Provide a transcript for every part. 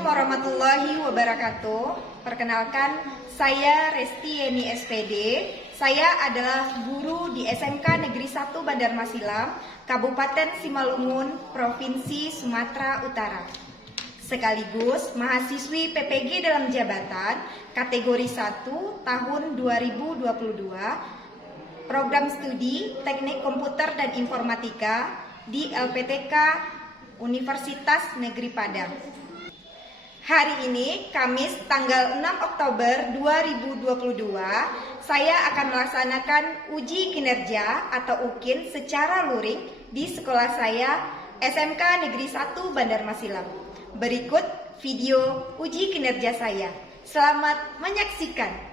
Assalamualaikum warahmatullahi wabarakatuh. Perkenalkan, saya Resti Yeni SPD. Saya adalah guru di SMK Negeri 1 Bandar Masilam, Kabupaten Simalungun, Provinsi Sumatera Utara. Sekaligus mahasiswi PPG dalam jabatan kategori 1 tahun 2022, program studi Teknik Komputer dan Informatika di LPTK Universitas Negeri Padang. Hari ini, Kamis tanggal 6 Oktober 2022, saya akan melaksanakan uji kinerja atau UKIN secara luring di sekolah saya, SMK Negeri 1 Bandar Masilam. Berikut video uji kinerja saya. Selamat menyaksikan.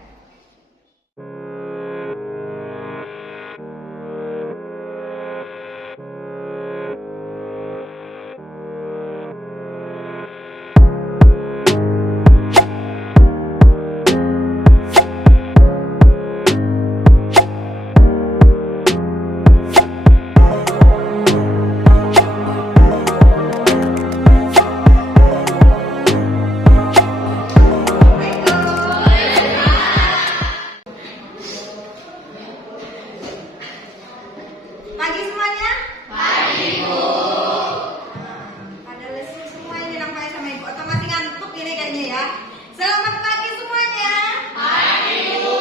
Pagi semuanya? Pagi, Bu. Pada lesu semua ini nampaknya sama Ibu, atau masih ngantuk ini kayaknya ya. Selamat pagi semuanya. Pagi, Bu.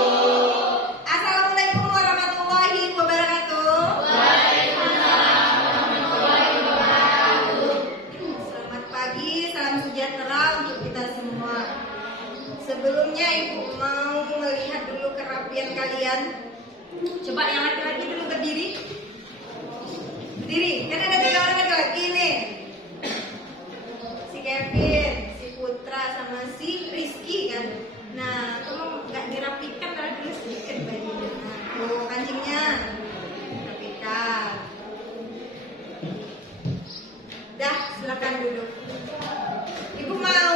Assalamualaikum warahmatullahi wabarakatuh. Waalaikumsalam warahmatullahi wabarakatuh. Selamat pagi, salam sejahtera untuk kita semua. Sebelumnya Ibu mau melihat dulu kerapian kalian. Coba yang laki-laki dulu berdiri. Berdiri, kan ada 3 orang laki-laki nih. Si Kevin, si Putra, sama si Rizky kan. Nah, kamu nggak dirapikan karena dulu sedikit bajunya. Nah, tuh kancingnya rapikan. Dah, silakan duduk. Ibu mau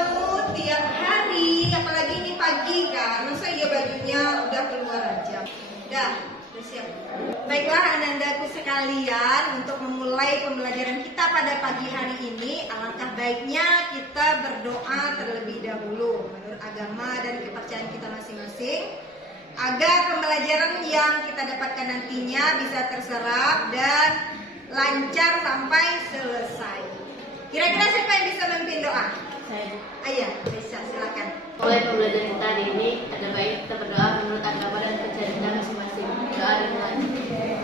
tiap hari, apalagi ini pagi kan, masa iya bajunya udah keluar aja. Dah siap. Baiklah anandaku sekalian, untuk memulai pembelajaran kita pada pagi hari ini, alangkah baiknya kita berdoa terlebih dahulu menurut agama dan kepercayaan kita masing-masing, agar pembelajaran yang kita dapatkan nantinya bisa terserap dan lancar sampai selesai. Kira-kira siapa yang bisa memimpin doa? Saya. Ayah, bisa, silakan. Mulai pembelajaran kita hari ini, ada baik kita berdoa menurut agama dan kepercayaan kita masing-masing. Doa dan mulai.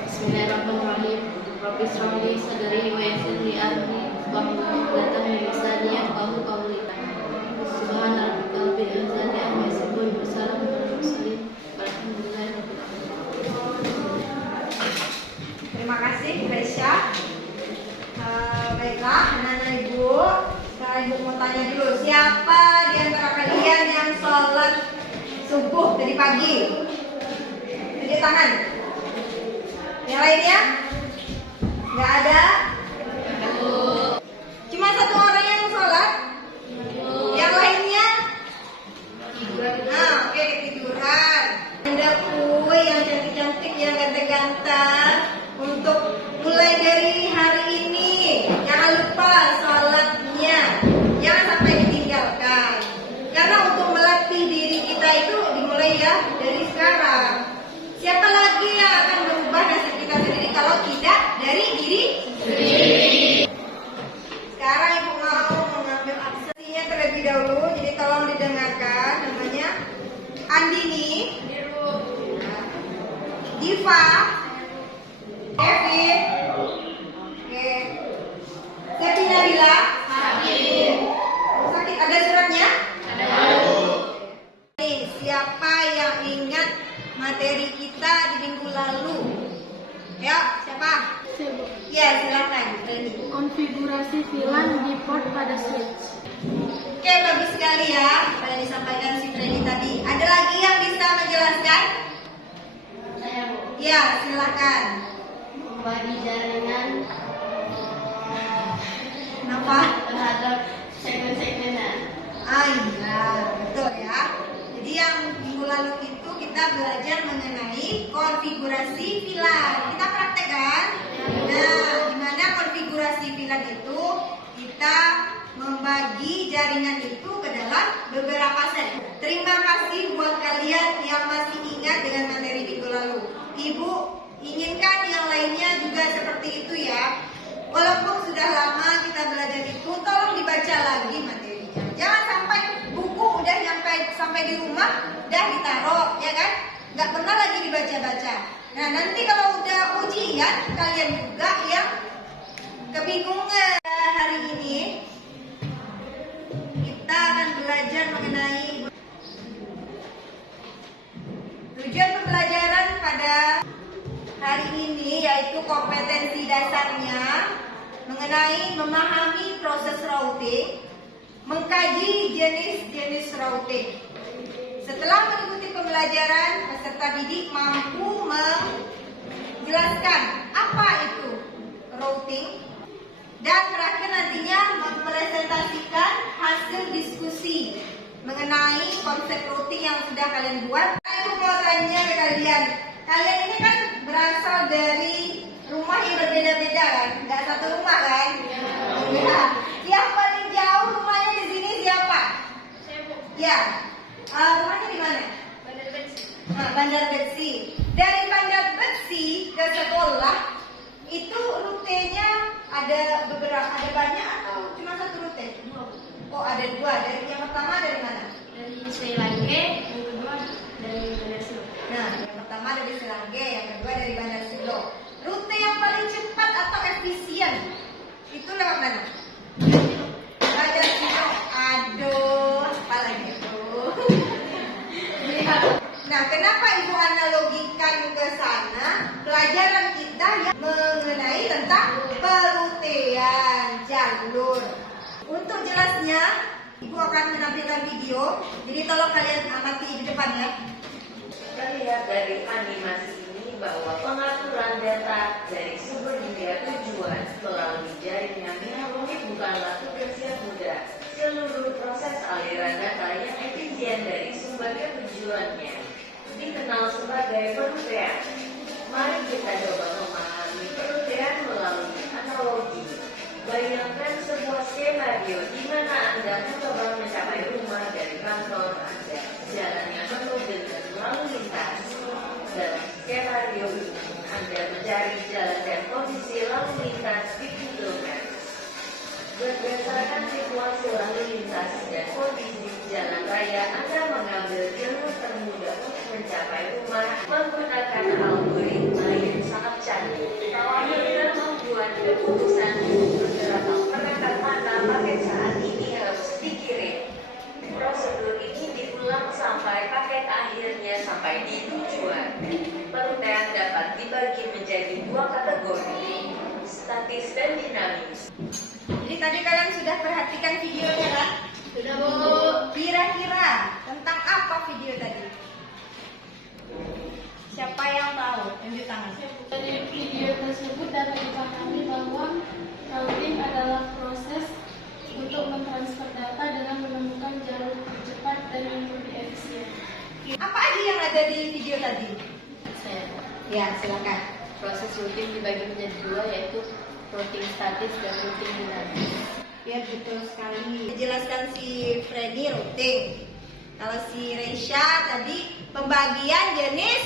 Bismillahirrahmanirrahim. Rabbi shrahli sadri wa yassir li amri wahlul 'uqdatam min lisani yafqahu qawli. Subhana rabbika rabbil izzati amma yasifun wa salamun 'alal mursalin walhamdulillahi rabbil alamin. Terima kasih, Resya. Baiklah, anak-anak Ibu. Sekarang Ibu mau tanya dulu, siapa di antara kalian yang sholat subuh tadi pagi? Tunjuk tangan. Yang lainnya? Nggak ada? Cuma satu orang yang sholat? Yang lainnya? Nah, oke, ketiduran. Ada kue yang cantik-cantik, yang ganteng-ganteng untuk mulai dari hari ini. Jangan lupa sholatnya, jangan sampai ditinggalkan. Karena untuk melatih diri kita itu dimulai ya dari sekarang. Siapa lagi yang akan merubah nasib kita sendiri kalau tidak dari diri sendiri? Sekarang Ibu mau mengambil absensinya terlebih dahulu, jadi tolong didengarkan. Namanya Andini, Diva, Kevin, oke, Septi Nabila, sakit. Ada suratnya? Ada. Nih, siapa yang ingat materi kita di minggu lalu? Ya, siapa? Ya, silakan. Konfigurasi VLAN di port pada switch. Oke, bagus sekali ya apa yang disampaikan si Freddy tadi. Ada lagi yang bisa menjelaskan? Saya, Bu. Ya, silakan. Membagi jaringan Kenapa? terhadap segmen-segmennya. Iya, betul ya. Jadi yang minggu lalu itu kita belajar mengenai konfigurasi VLAN. Kita praktekkan. Nah, gimana konfigurasi VLAN itu? Kita membagi jaringan itu dalam beberapa set. Terima kasih buat kalian yang masih ingat dengan materi minggu lalu. Ibu inginkan yang lainnya juga seperti itu ya. Walaupun sudah lama kita belajar itu, tolong dibaca lagi materinya. Jangan sampai buku udah sampai di rumah, udah ditaruh, ya kan? Nggak pernah lagi dibaca-baca. Nah, nanti kalau udah ujian, kalian juga yang kebingungan. Hari ini kita akan belajar mengenai tujuan pembelajaran pada hari ini, yaitu kompetensi dasarnya mengenai memahami proses routing, mengkaji jenis-jenis routing. Setelah mengikuti pembelajaran, peserta didik mampu menjelaskan apa itu routing dan terakhir nantinya mempresentasikan hasil diskusi mengenai konsep routing yang sudah kalian buat. Aku mau tanya ke kalian, kalian ini kan berasal dari rumah yang berbeda-beda kan? Nggak satu rumah kan? Ya. Yang paling jauh rumahnya di sini siapa? Ya. Rumahnya di mana? Bandar Besi. Nah, Bandar Besi. Dari Bandar Besi ke sekolah itu rutenya ada banyak atau cuma satu rute? Oh, ada dua. Dari yang pertama dari mana? Dari Selangge, yang kedua dari Bandar Silo. Nah, yang pertama dari Selangge, yang kedua dari Bandar Silo. Rute yang paling cepat atau efisien itu lewat mana? Bandar Silo. Aduh, apa lagi tuh? Nah, kenapa Ibu analogikan ke sana pelajaran kita yang mengenai tentang perutian jalur? Untuk jelasnya, Ibu akan menampilkan video, jadi tolong kalian amati di depan ya. Terlihat dari animasi ini bahwa pengaturan data dari sumber hingga tujuan melalui jaringan yang rumit bukanlah tugas yang mudah. Seluruh proses aliran data yang efisien dari sumber ke tujuannya dikenal sebagai perutian. Mari kita coba memahami perutian melalui analogi. Bayangkan sebuah skenario di mana Anda mencoba mencapai rumah dari kantor Anda. Jalannya penuh dengan lalu lintas. Dalam skenario ini, Anda mencari jalan dan kondisi lalu lintas di Google Maps. Berdasarkan situasi lalu lintas dan kondisi jalan raya, Anda mengambil jalur termudah untuk mencapai rumah menggunakan algoritma yang sangat canggih. Anda membuat keputusan beberapa perangkat mana paket saat ini harus dikirim. Prosedur ini diulang sampai paket akhirnya sampai di tujuan. Perutian dapat dibagi menjadi dua kategori, statis dan dinamis. Jadi tadi kalian sudah perhatikan videonya kan? Sudah, Bu. Kira-kira tentang apa video tadi? Siapa yang tahu? Tunjuk tangan. Dari video tersebut dapat dipahami bahwa routing adalah proses untuk mentransfer data dengan menemukan jalur tercepat dan yang lebih efisien. Apa aja yang ada di video tadi? Saya. Ya, silakan. Proses routing dibagi menjadi dua, yaitu routing statis dan routing dinamis. Ya, betul sekali. Jelaskan si Freddy routing. Kalau si Reisha tadi pembagian jenis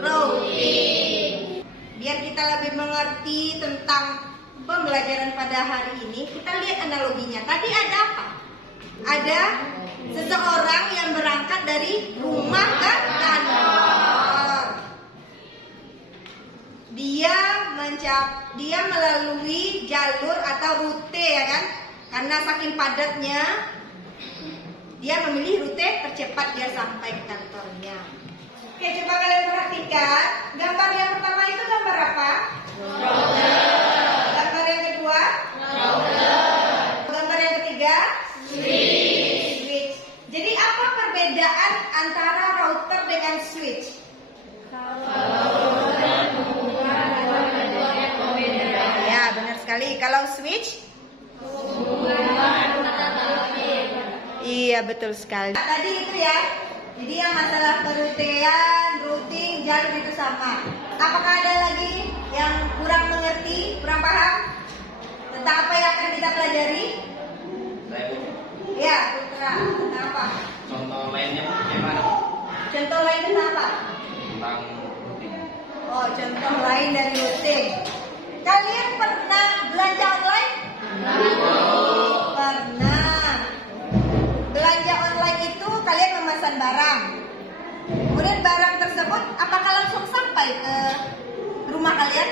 routing. Biar kita lebih mengerti tentang pembelajaran pada hari ini, kita lihat analoginya. Tadi ada apa? Ada seseorang yang berangkat dari rumah ke kantor. Dia melalui jalur atau rute, ya kan? Karena saking padatnya, dia memilih rute tercepat dia sampai ke kantornya. Oke, coba kalian perhatikan. Gambar yang pertama itu gambar apa? Gambar yang kedua? Gambar yang ketiga? Switch. Jadi apa perbedaan antara router dengan switch? Ya, benar sekali. Kalau switch? Iya, betul sekali. Tadi itu ya. Jadi yang masalah perutian, routing, jalur itu sama. Apakah ada lagi yang kurang mengerti, kurang paham tentang apa yang akan kita pelajari? Ya, Putra. Tentang tersebut apakah langsung sampai ke rumah kalian?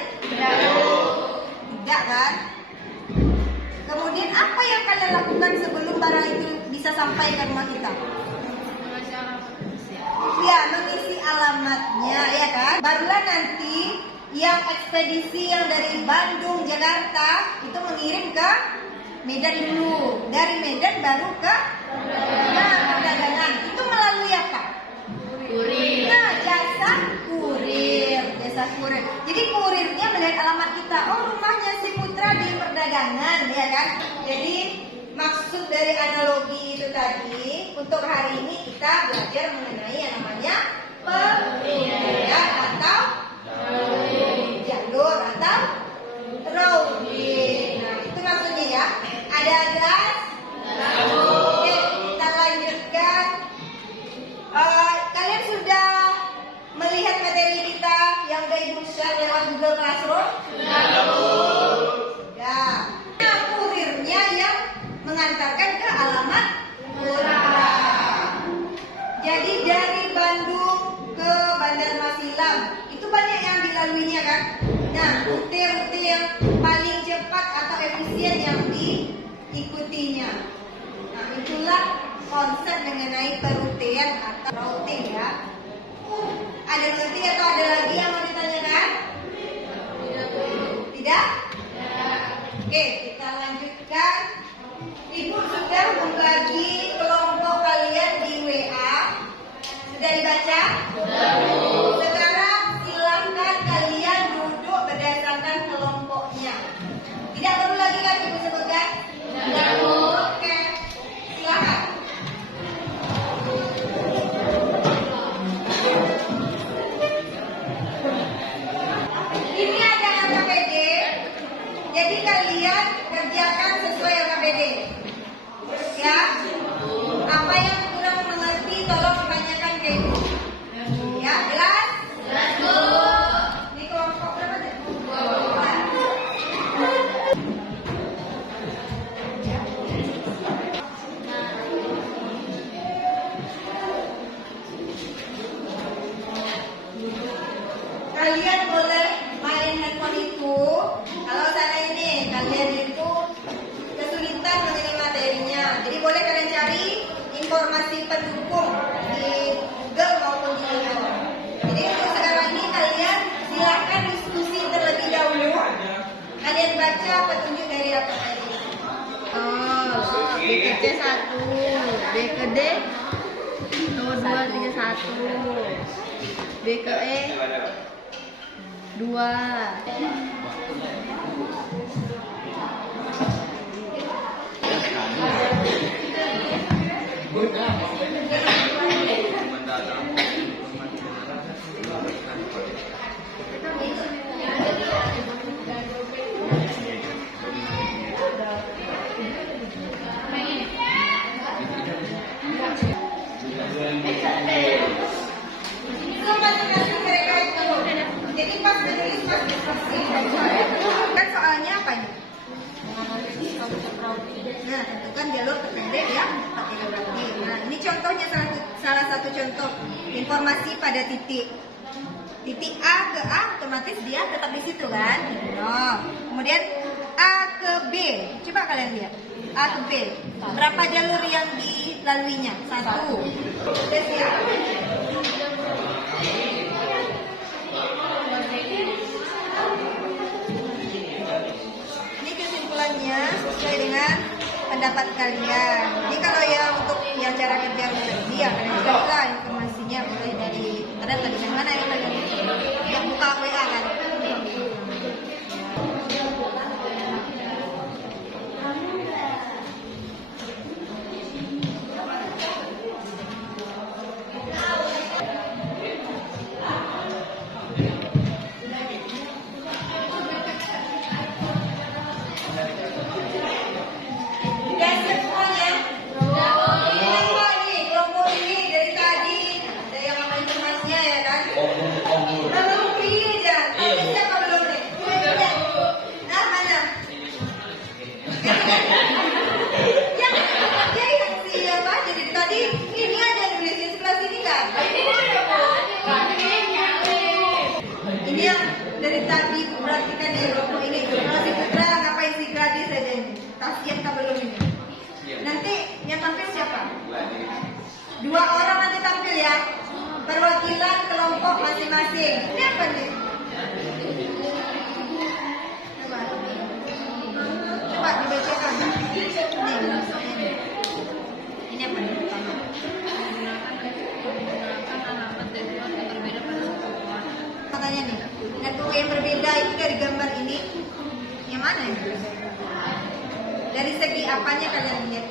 Tidak kan? Kemudian apa yang kalian lakukan sebelum barang itu bisa sampai ke rumah kita? Ya, mengisi alamatnya, ya kan? Barulah nanti yang ekspedisi yang dari Bandung, Jakarta itu mengirim ke Medan dulu. Dari Medan baru ke perdagangan. Itu melalui apa? Kurir. Nah, jasa kurir. Jadi kurirnya melihat alamat kita. Oh, rumahnya si Putra di perdagangan, ya kan? Jadi maksud dari analogi itu tadi, untuk hari ini kita belajar mengenai yang namanya perkuliahan atau jalur atau routing. Nah, itu maksudnya ya. Ada gas? Oke, kita lanjutkan. Kalian sudah melihat materi kita yang udah Ibu share lewat Google Classroom? Sudah. Nah, kurirnya yang mengantarkan ke alamat Putra. Jadi dari Bandung ke Bandar Masilam itu banyak yang dilaluinya kan? Nah, rute-rute yang paling cepat atau efisien yang diikutinya. Nah, itulah konsep mengenai perutian atau routing ya. Ada ngerti atau ada lagi yang mau ditanyakan? Tidak? Oke, kita lanjutkan. Ibu sudah membagi kelompok kalian di WA. Sudah dibaca? Sekarang silakan kalian duduk berdasarkan kelompoknya. Tidak perlu lagi kan Ibu sebutkan? Tidak perlu. Oke, silakan. Ini ada KKPD. Jadi kalian kerjakan sesuai KKPD. Ya. Apa yang kurang mengerti tolong tanyakan ke Ibu. Ya, jelas? Jelas, Bu. Ini kelompok berapa deh? Kalian boleh main handphone itu kalau seandainya ini kalian itu kesulitan mengenai materinya. Jadi boleh kalian cari informasi pendukung di Google maupun di Google. Jadi untuk sekarang ini kalian silakan diskusi terlebih dahulu. Kalian baca petunjuk dari apa tadi. B ke C 1, B ke D 2, 3, 1, B ke E 2. Itu masing-masing mereka itu. Jadi pas menulis pas diskusi. Kan soalnya apa nih? Nah, tentukan jalur terpendek yang pakai geografi. Nah, ini contohnya salah satu contoh informasi pada titik. Titik A ke A otomatis dia tetap di situ kan? Nah, kemudian A ke B. Coba kalian lihat. A ke B. Berapa jalur yang dilaluinya? 1. Oke, siap. Ini kesimpulannya sesuai dengan pendapat kalian. Jadi kalau ya untuk yang cara kerja tadi ya kalian juga lah informasinya mulai dari internet tadi dari mana ya kalian yang buka WA kan. Kelompok ini dari tadi ada yang apa informasinya ya kan? Belum pilih aja. keterampilan kelompok masing-masing. Ini apa nih? Coba dibacakan. Ini apa nih? Katanya nih, network yang berbeda itu dari gambar ini. Yang mana ya? Dari segi apanya kalian lihat?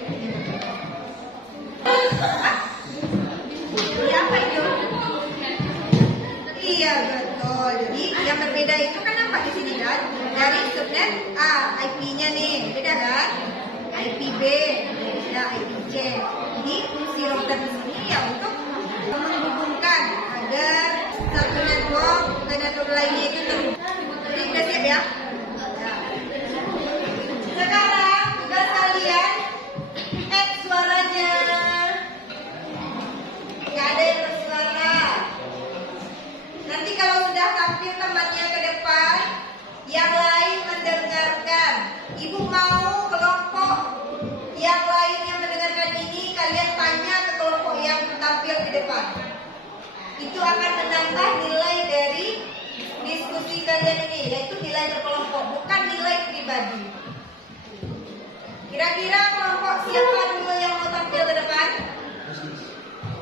Iya apa itu? Iya betul. Jadi yang berbeda itu kan nampak di sini kan? Dari subnet A, IP-nya nih, beda kan? IP B, beda IP C. Jadi fungsi router di sini ya untuk menghubungkan agar satu network ke network lainnya itu terhubung. Jadi udah siap ya? Sekarang tugas kalian add suaranya. Gak ada yang bersuara. Nanti kalau sudah tampil temannya ke depan, yang lain mendengarkan. Ibu mau kelompok yang lain yang mendengarkan ini kalian tanya ke kelompok yang tampil di depan. Itu akan menambah nilai dari diskusi kalian ini, yaitu nilai berkelompok, bukan nilai pribadi. Kira-kira kelompok siapa dulu yang mau tampil ke depan?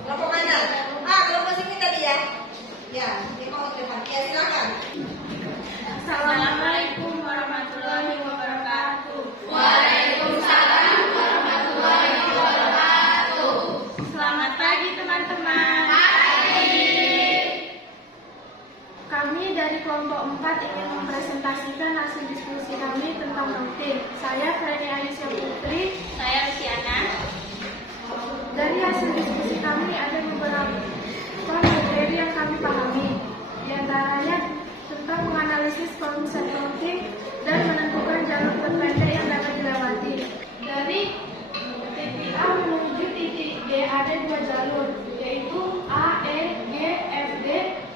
Kelompok mana? Kelompok sini tadi ya? Ya, dia mau ke depan. Ya, silakan. Assalamualaikum warahmatullahi wabarakatuh. Waalaikumsalam warahmatullahi wabarakatuh. Selamat pagi teman-teman. Kami dari kelompok 4 ingin mempresentasikan hasil diskusi kami tentang routing. Saya Feni Aisyah Putri. Saya Luciana. Dari hasil diskusi kami ada beberapa materi yang kami pahami. Di antaranya tentang menganalisis konsep routing dan menentukan jalur terpendek yang dapat dilewati. Dari titik A menuju titik B ada 2 jalur, yaitu A, E, G, F, D,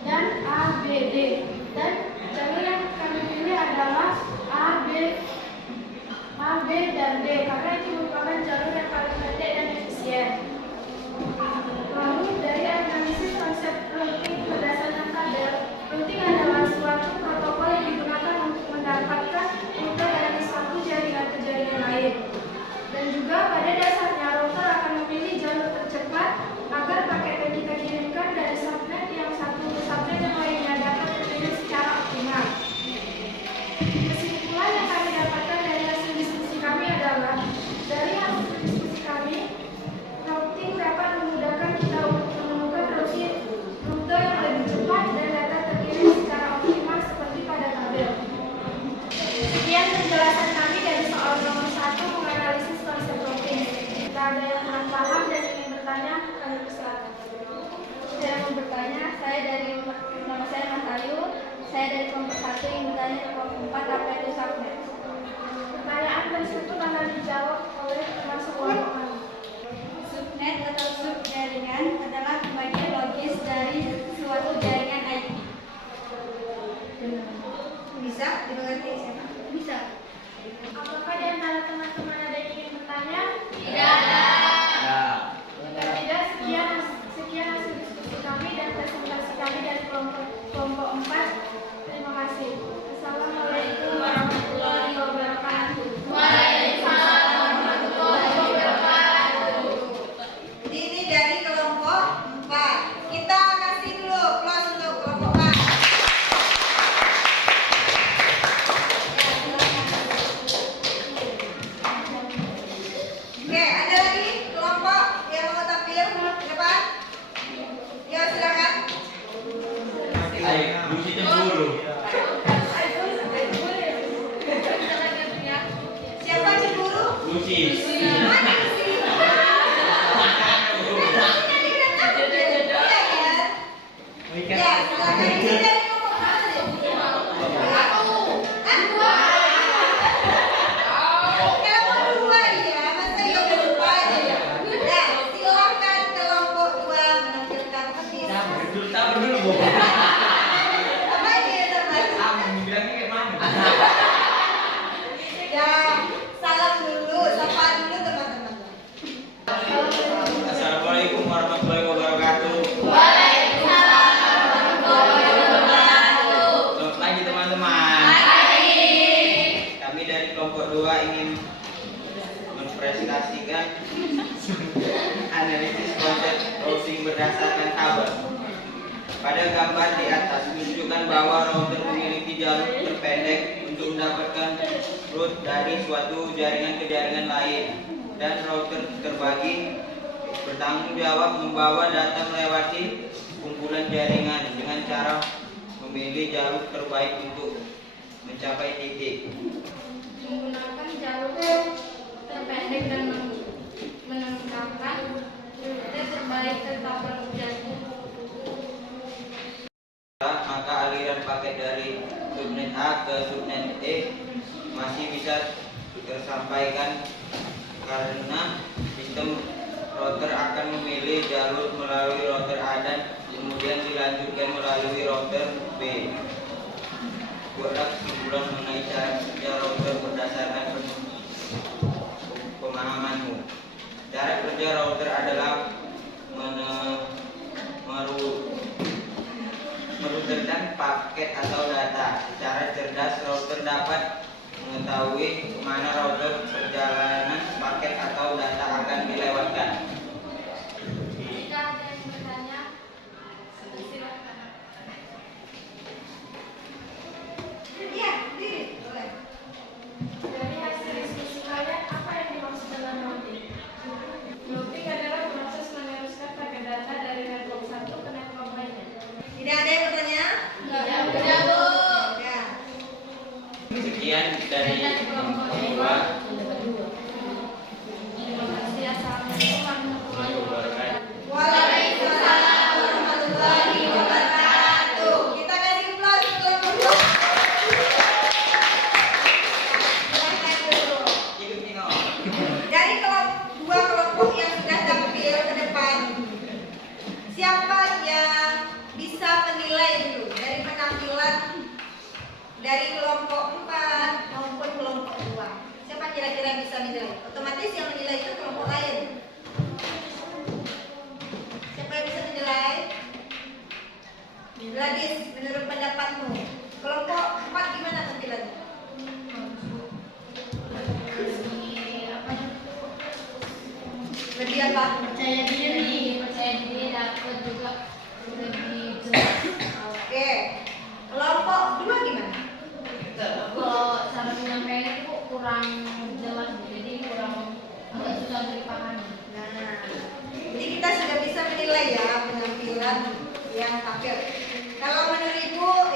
dan A, B, D. Dan jalur yang kami pilih adalah A, B, dan D karena itu merupakan jalur yang paling pendek dan efisien. Lalu dari analisis konsep routing berdasarkan tabel, routing adalah suatu protokol yang digunakan untuk mendapatkan rute dari satu jaringan ke jaringan lain. Dan juga pada dasarnya router akan memilih jalur tercepat agar paket yang kita kirimkan dari subnet yang satu ke subnet yang lainnya dapat terpilih secara optimal. Kesimpulan yang kami dapatkan dari hasil diskusi kami adalah dari hasil diskusi kami, routing dapat memudahkan kita untuk menemukan rute yang lebih cepat dan data terkirim secara optimal seperti pada tabel. Sekian penjelasan kami dari soal nomor 1 menganalisis konsep routing. Jika ada yang kurang paham dan ingin bertanya, kami persilakan. Saya mau bertanya, nama saya Mas Ayu, saya dari kelompok 1 yang bertanya ke kelompok 4 apa itu subnet. Pertanyaan tersebut akan dijawab oleh masuk kelompok kami. Subnet atau subjaringan adalah bagian logis dari suatu jaringan IP. Bisa dimengerti siapa? Bisa. Apakah di antara teman-teman ada yang ingin bertanya? Tidak ada. Jika tidak, sekian hasil diskusi kami dan presentasi kami dari kelompok 4. Terima kasih. Assalamualaikum warahmatullahi wabarakatuh. Waalaikumsalam warahmatullahi wabarakatuh. Jadi ini dari kelompok 4. Kita kasih dulu plus untuk kelompok 4. Ya, silakan. Oke, ada lagi kelompok yang mau tampil ke depan? Ya, silakan. Lucy cemburu. Siapa cemburu? Lucy. Mana di sini? Tadi udah tampil. Iya kan? Ya, silakan. Ini dari kelompok mana deh? Aku. Kelompok 2 ya, masa ya udah lupa aja ya. Nah, silakan kelompok 2 menampilkan habis. Sabar dulu, Bu. Apa dia teman? Bilangnya kayak mana? Ya, salam dulu, sapa dulu teman-teman. kami dari kelompok 2 ingin mempresentasikan analisis konsep routing berdasarkan tabel. Pada gambar di atas menunjukkan bahwa router memiliki jalur terpendek untuk mendapatkan route dari suatu jaringan ke jaringan lain, dan router terbagi bertanggung jawab membawa data melewati kumpulan jaringan dengan cara memilih jalur terbaik untuk mencapai titik. Menggunakan jalur terpendek dan menempatkan rute terbaik ke tabel ujiannya. Maka aliran paket dari subnet A ke subnet E masih bisa tersampaikan karena sistem router akan memilih jalur melalui router A dan kemudian dilanjutkan melalui router B. Buatlah kesimpulan mengenai cara kerja router berdasarkan pemahamanmu. Cara kerja router adalah meruterkan paket atau data. Secara cerdas, router dapat mengetahui mana router perjalanan paket atau data akan dilewatkan. Jika ada yang bertanya, silakan. Ya, diri. Boleh. Dari hasil diskusi kalian, apa yang dimaksud dengan routing? Routing adalah proses meneruskan paket data dari network satu ke network lainnya. Tidak ada yang bertanya? Tidak, Bu. Ya. Sekian dari kelompok 2. Terima kasih. Assalamualaikum warahmatullahi wabarakatuh. Waalaikumsalam warahmatullahi wabarakatuh. Kita kasih aplaus untuk kelompok 2. Silakan dulu. Ikut Nino. Dari dua kelompok yang sudah tampil ke depan, siapa yang bisa menilai dulu dari penampilan dari kelompok 4 maupun kelompok 2? Siapa kira-kira bisa menilai? Otomatis yang menilai itu kelompok lain. Siapa yang bisa menilai? Gladys, menurut pendapatmu, kelompok 4 gimana tampilannya? Lebih apa? Percaya diri dapat juga lebih jelas. Oke. Kelompok 2 gimana? Kalau cara menyampaikan itu kurang jelas, jadi kurang agak susah untuk dipahami. Nah, jadi kita sudah bisa menilai ya penampilan yang tampil. Kalau menurut Ibu,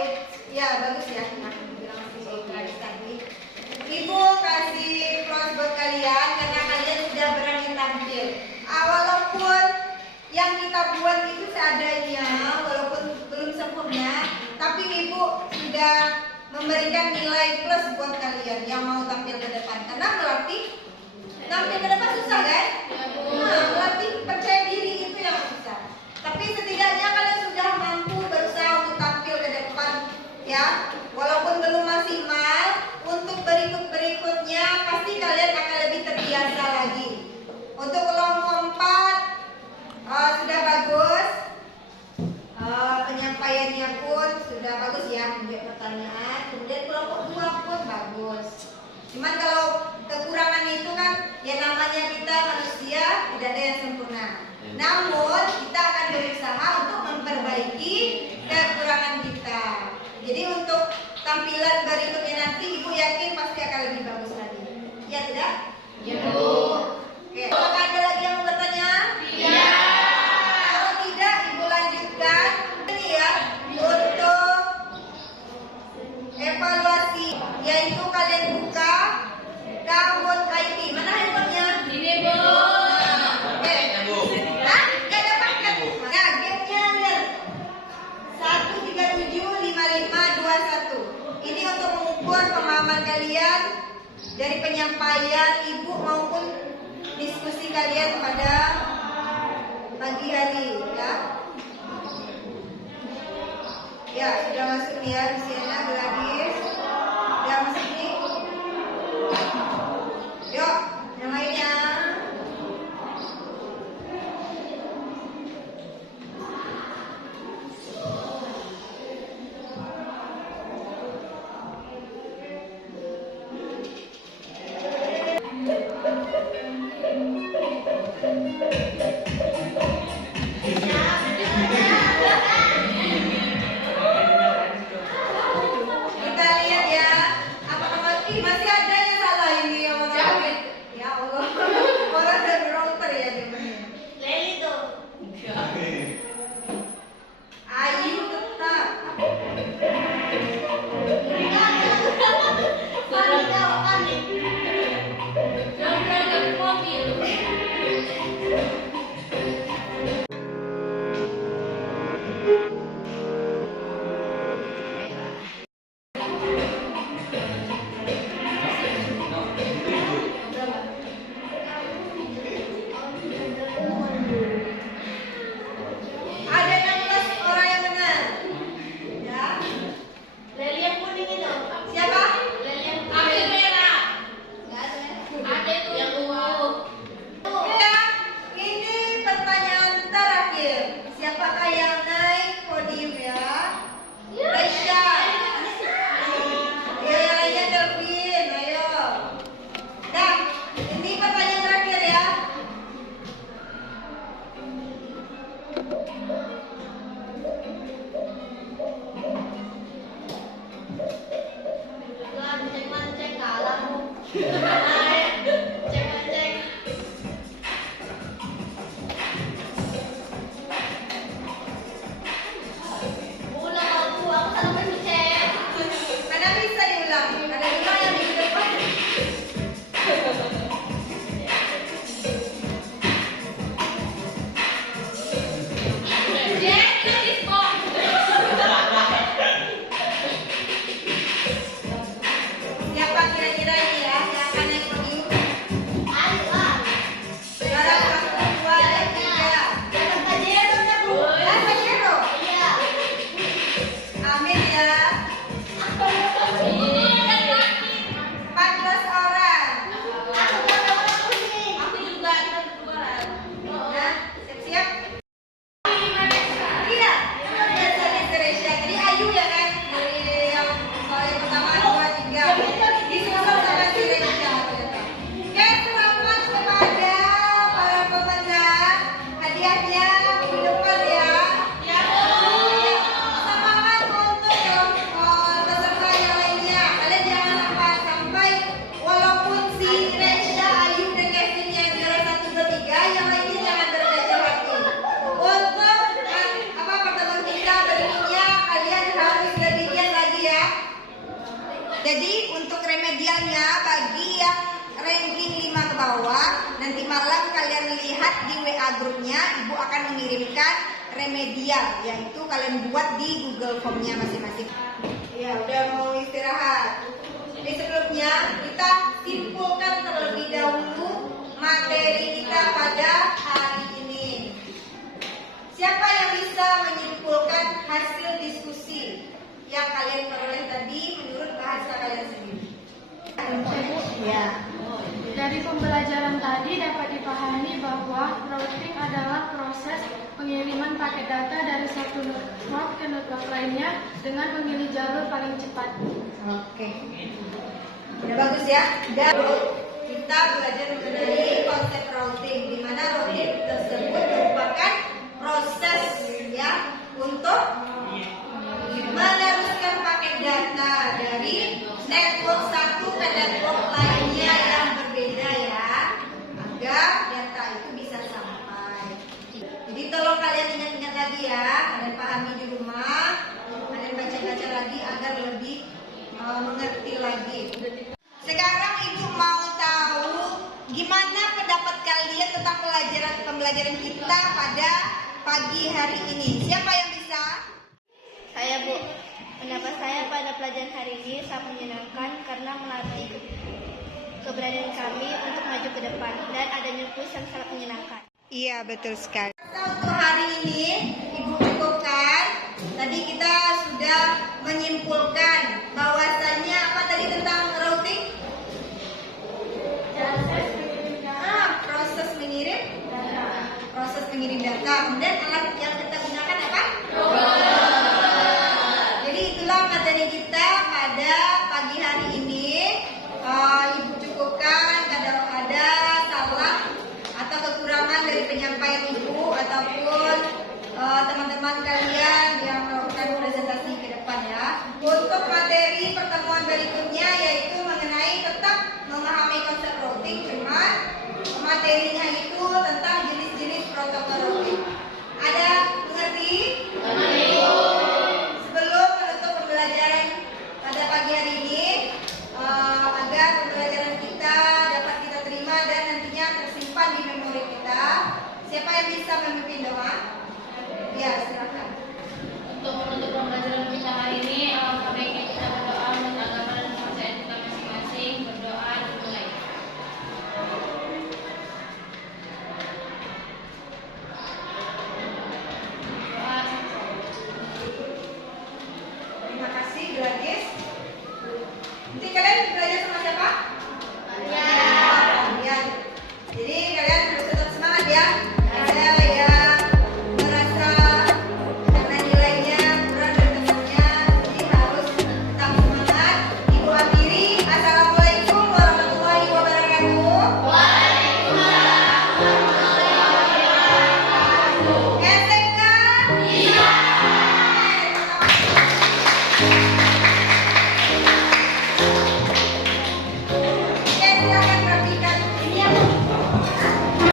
ya bagus ya. Nah, bilang masih Gladys tadi. Ibu kasih plus buat kalian karena kalian sudah berani tampil. Walaupun yang kita buat itu seadanya, walaupun belum sempurna, tapi Ibu sudah memberikan nilai plus buat kalian yang mau tampil ke depan. Karena melatih tampil ke depan susah kan? Nah, melatih percaya diri itu yang susah. Tapi setidaknya kalian sudah mampu berusaha untuk tampil ke depan, ya. Walaupun belum maksimal, untuk berikut-berikutnya pasti kalian akan lebih terbiasa lagi. Untuk kelompok 4 sudah bagus, penyampaiannya pun sudah bagus ya, menjawab pertanyaan. Kemudian kelompok 2 pun bagus. Cuman kalau kekurangan itu kan ya namanya kita manusia, tidak ada yang sempurna. Namun kita akan berusaha untuk memperbaiki kekurangan kita. Jadi untuk tampilan berikutnya nanti Ibu yakin pasti akan lebih bagus lagi. Ya tidak? Ya, Bu. Oke. Apakah ada lagi yang mau bertanya? Iya. Kalau tidak, Ibu lanjutkan. Ini ya, untuk evaluasi, yaitu kalian buka Kahoot IT. Mana handphonenya? Ini, Bu. Oke. Hah? Gak dapat kan? Nah, gamenya lihat. 1375521. Ini untuk mengukur pemahaman kalian dari penyampaian Ibu maupun diskusi kalian pada pagi hari, ya. Ya, sudah masuk ya, Luciana, Gladys. Sudah masuk nih. Yuk, yang lainnya. Mana bisa diulang? Ada 5 yang di depan. Siapa kira-kira ini ya yang akan naik podium? Juara 1, 2, dan 3. Pajero. Amin ya. 14 orang. Nah, siap-siap. Iya, biasa di Teresia. Jadi Ayu ya kan dari yang pertama, 2, 3. Disusul sama Teresia. Oke, selamat kepada para pemenang. Hadiahnya minggu depan ya. Semangat untuk peserta yang lainnya. Kalian jangan sampai walaupun si Resya, Ayu, dan Kevin yang juara 1, 2, 3, yang lainnya jangan belajar hati. Untuk pertemuan kita berikutnya kalian harus lebih giat lagi ya. Jadi untuk remedialnya bagi yang ranking 5 ke bawah, nanti malam kalian lihat di WA grupnya, Ibu akan mengirimkan remedial, yaitu kalian buat di Google Form-nya masing-masing. Ya, udah mau istirahat. Jadi sebelumnya kita simpulkan terlebih dahulu materi kita pada hari ini. Siapa yang bisa menyimpulkan hasil diskusi yang kalian peroleh tadi menurut bahasa kalian sendiri? Ya. Dari pembelajaran tadi dapat dipahami bahwa routing adalah proses pengiriman paket data dari satu network ke network lainnya dengan memilih jalur paling cepat. Oke. Udah bagus ya. Dan kita belajar mengenai konsep routing, di mana routing tersebut merupakan proses ya untuk meneruskan paket data dari network satu ke network lainnya yang berbeda ya, agar data itu bisa sampai. Jadi tolong kalian ingat-ingat lagi ya, kalian pahami di rumah, kalian baca-baca lagi agar lebih mengerti lagi. Sekarang Ibu mau tahu gimana pendapat kalian tentang pembelajaran kita pada pagi hari ini. Siapa yang bisa? Saya, Bu. Pendapat saya pada pelajaran hari ini sangat menyenangkan karena melatih keberanian kami untuk maju ke depan dan adanya kuis yang sangat menyenangkan. Iya, betul sekali. Untuk hari ini Ibu cukupkan. Tadi kita sudah menyimpulkan bahwasannya apa tadi tentang routing? Proses mengirim data. Kemudian alat yang kita gunakan apa? Jadi itulah materi kita pada pagi hari ini. Ibu cukupkan kalau ada salah atau kekurangan dari penyampaian Ibu ataupun teman-teman kalian yang melakukan presentasi ke depan ya. Untuk materi pertemuan berikutnya yaitu mengenai tetap memahami konsep routing, cuman materinya itu tentang jenis-jenis protokol routing. Ada mengerti? Sebelum menutup pembelajaran pada pagi hari ini, agar pembelajaran kita dapat kita terima dan nantinya tersimpan di memori kita, siapa yang bisa